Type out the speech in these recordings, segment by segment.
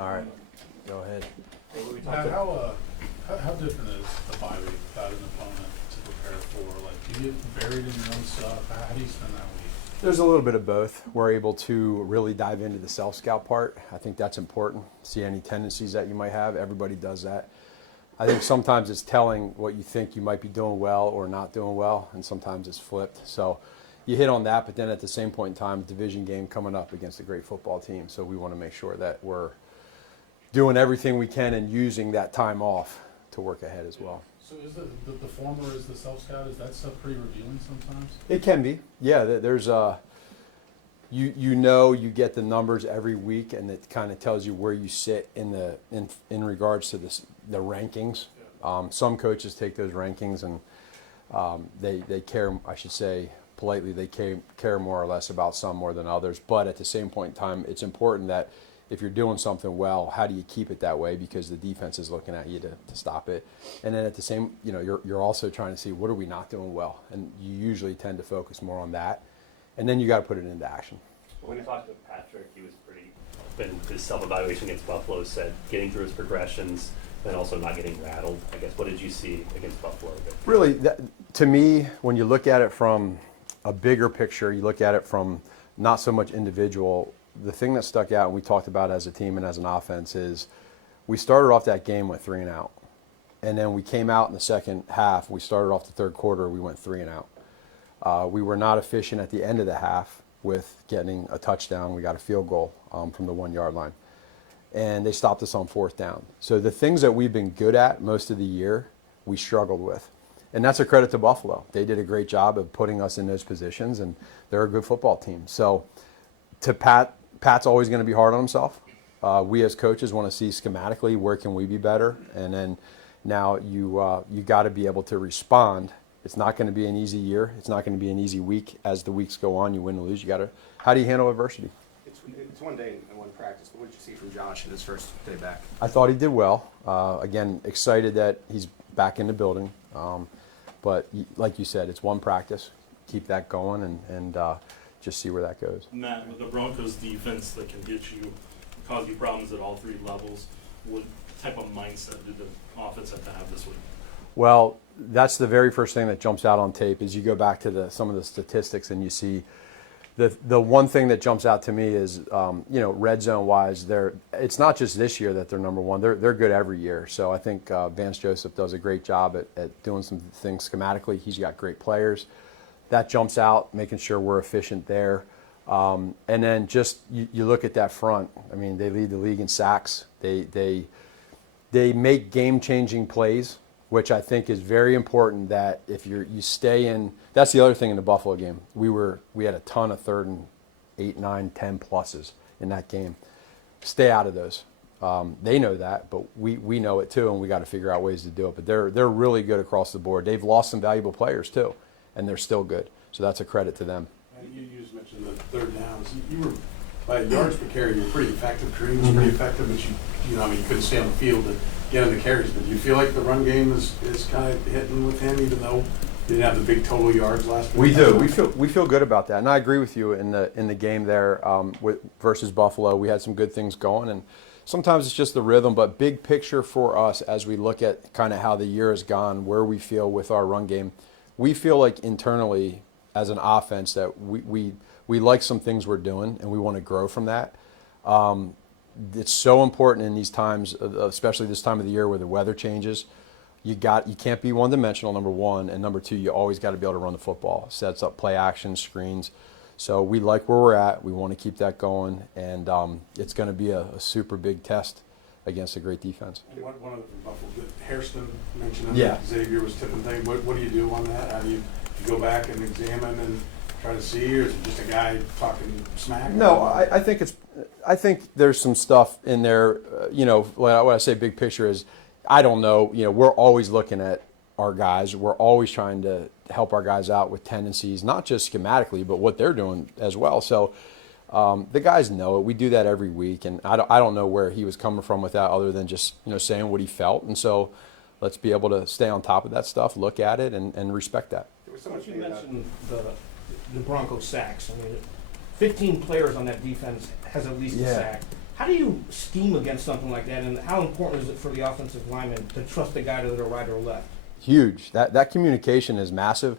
All right, go ahead. Matt, how different is the bye week without an opponent to prepare for? Like, do you get buried in your own stuff? How do you spend that week? There's a little bit of both. We're able to really dive into the self-scout part. I think that's important. See any tendencies that you might have. Everybody does that. I think sometimes it's telling what you think you might be doing well or not doing well, and sometimes it's flipped. So you hit on that, but then at the same point in time, division game coming up against a great football team. So we want to make sure that we're doing everything we can and using that time off to work ahead as well. So is the former is the self-scout? Is that stuff pretty revealing sometimes? It can be. Yeah, there's you you get the numbers every week, and it kind of tells you where you sit in regards to the rankings. Some coaches take those rankings and they care. I should say politely, they care more or less about some more than others. But at the same point in time, it's important that if you're doing something well, how do you keep it that way? Because the defense is looking at you to stop it. And then at the same, you're also trying to see what are we not doing well, and you usually tend to focus more on that. And then you got to put it into action. When we talked with Patrick, he was in his self-evaluation against Buffalo, said getting through his progressions and also not getting rattled. I guess, what did you see against Buffalo? Really, to me, when you look at it from a bigger picture, you look at it from not so much individual, the thing that stuck out and we talked about as a team and as an offense is we started off that game with 3 and out. And then we came out in the second half. We started off the third quarter, we went 3 and out. We were not efficient at the end of the half with getting a touchdown. We got a field goal from the 1 yard line. And they stopped us on 4th down. So the things that we've been good at most of the year, we struggled with. And that's a credit to Buffalo. They did a great job of putting us in those positions, and they're a good football team. So to Pat's always going to be hard on himself. We as coaches want to see schematically where can we be better, and then now you got to be able to respond. It's not going to be an easy year. It's not going to be an easy week. As the weeks go on, you win or lose. You got to. How do you handle adversity? It's one day and one practice. But what did you see from Josh in his first day back? I thought he did well. Again, excited that he's back in the building. But like you said, it's one practice. Keep that going and just see where that goes. Matt, with the Broncos defense that can get you, cause you problems at all 3 levels, what type of mindset did the offense have to have this week? Well, that's the very first thing that jumps out on tape is you go back to some of the statistics and you see the one thing that jumps out to me is, red zone wise, it's not just this year that they're number one. They're good every year. So I think Vance Joseph does a great job at doing some things schematically. He's got great players. That jumps out, making sure we're efficient there. And then just you look at that front. I mean, they lead the league in sacks. They make game-changing plays, which I think is very important. That if you stay in, that's the other thing in the Buffalo game. We had a ton of 3rd and 8, 9, 10 pluses in that game. Stay out of those. They know that, but we know it too, and we got to figure out ways to do it. But they're really good across the board. They've lost some valuable players too, and they're still good. So that's a credit to them. You just mentioned the 3rd downs. You were, by yards per carry, you were pretty effective. Kareem was pretty effective, but you couldn't stay on the field to get in the carries. But do you feel like the run game is kind of hitting with him, even though you didn't have the big total yards last week? We do. We feel good about that, and I agree with you in the game there versus Buffalo. We had some good things going, and sometimes it's just the rhythm. But big picture for us, as we look at kind of how the year has gone, where we feel with our run game, we feel like internally as an offense that we like some things we're doing, and we want to grow from that. It's so important in these times, especially this time of the year where the weather changes. You can't be one-dimensional, number one, and number two, you always got to be able to run the football. Sets up play action, screens. So we like where we're at. We want to keep that going, and it's going to be a super big test against a great defense. One of the Buffalo, Hairston mentioned Yeah. that Xavier was tipping thing. What do you do on that? How do you go back and examine and try to see, or is it just a guy talking smack? No, I think there's some stuff in there. What I say big picture is, I don't know. We're always looking at our guys. We're always trying to help our guys out with tendencies, not just schematically, but what they're doing as well. So the guys know it. We do that every week, and I don't know where he was coming from with that, other than just saying what he felt. And so let's be able to stay on top of that stuff, look at it, and respect that. There was so So much you data. mentioned the Broncos sacks. I mean, 15 players on that defense has at least a Yeah. sack. How do you scheme against something like that, and how important is it for the offensive lineman to trust the guy to their right or left? Huge. That communication is massive.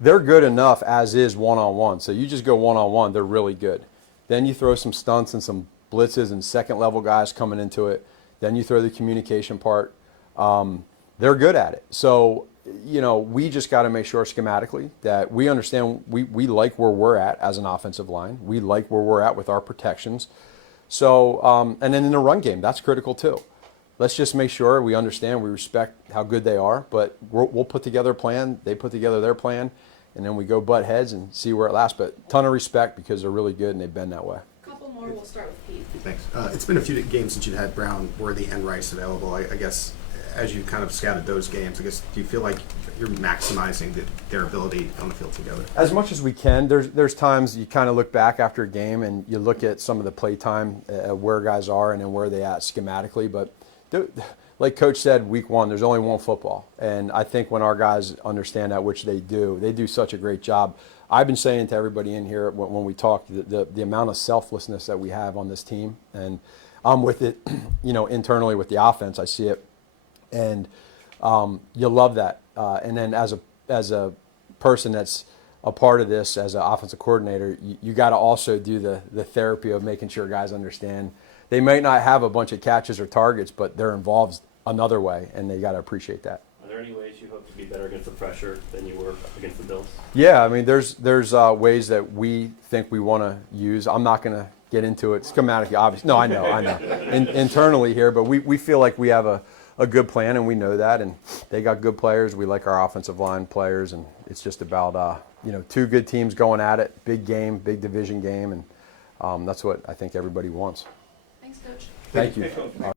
They're good enough as is one-on-one. So you just go one-on-one, they're really good. Then you throw some stunts and some blitzes and second-level guys coming into it. Then you throw the communication part. They're good at it. So, we just got to make sure schematically that we understand we like where we're at as an offensive line. We like where we're at with our protections. So, and then in the run game, that's critical too. Let's just make sure we understand, we respect how good they are, but we'll put together a plan, they put together their plan, and then we go butt heads and see where it lasts. But ton of respect because they're really good and they've been that way. Couple more, we'll start with Pete. Thanks. It's been a few games since you've had Brown, Worthy, and Rice available. I guess as you kind of scouted those games, do you feel like you're maximizing their ability on the field together? As much as we can. There's times you kind of look back after a game and you look at some of the play time, where guys are and then where they at schematically. But like Coach said, week one, there's only one football. And I think when our guys understand that, which they do such a great job. I've been saying to everybody in here when we talk, the amount of selflessness that we have on this team. And I'm with it, internally with the offense, I see it. And you love that. And then as a person that's a part of this, as an offensive coordinator, you got to also do the therapy of making sure guys understand they might not have a bunch of catches or targets, but they're involved another way, and they got to appreciate that. Are there any ways you hope to be better against the pressure than you were against the Bills? Yeah, I mean, there's ways that we think we want to use. I'm not going to get into it schematically, obviously. No, I know. Internally here, but we feel like we have a good plan, and we know that, and they got good players. We like our offensive line players, and it's just about two good teams going at it, big game, big division game, and that's what I think everybody wants. Thanks, Coach. Thank you.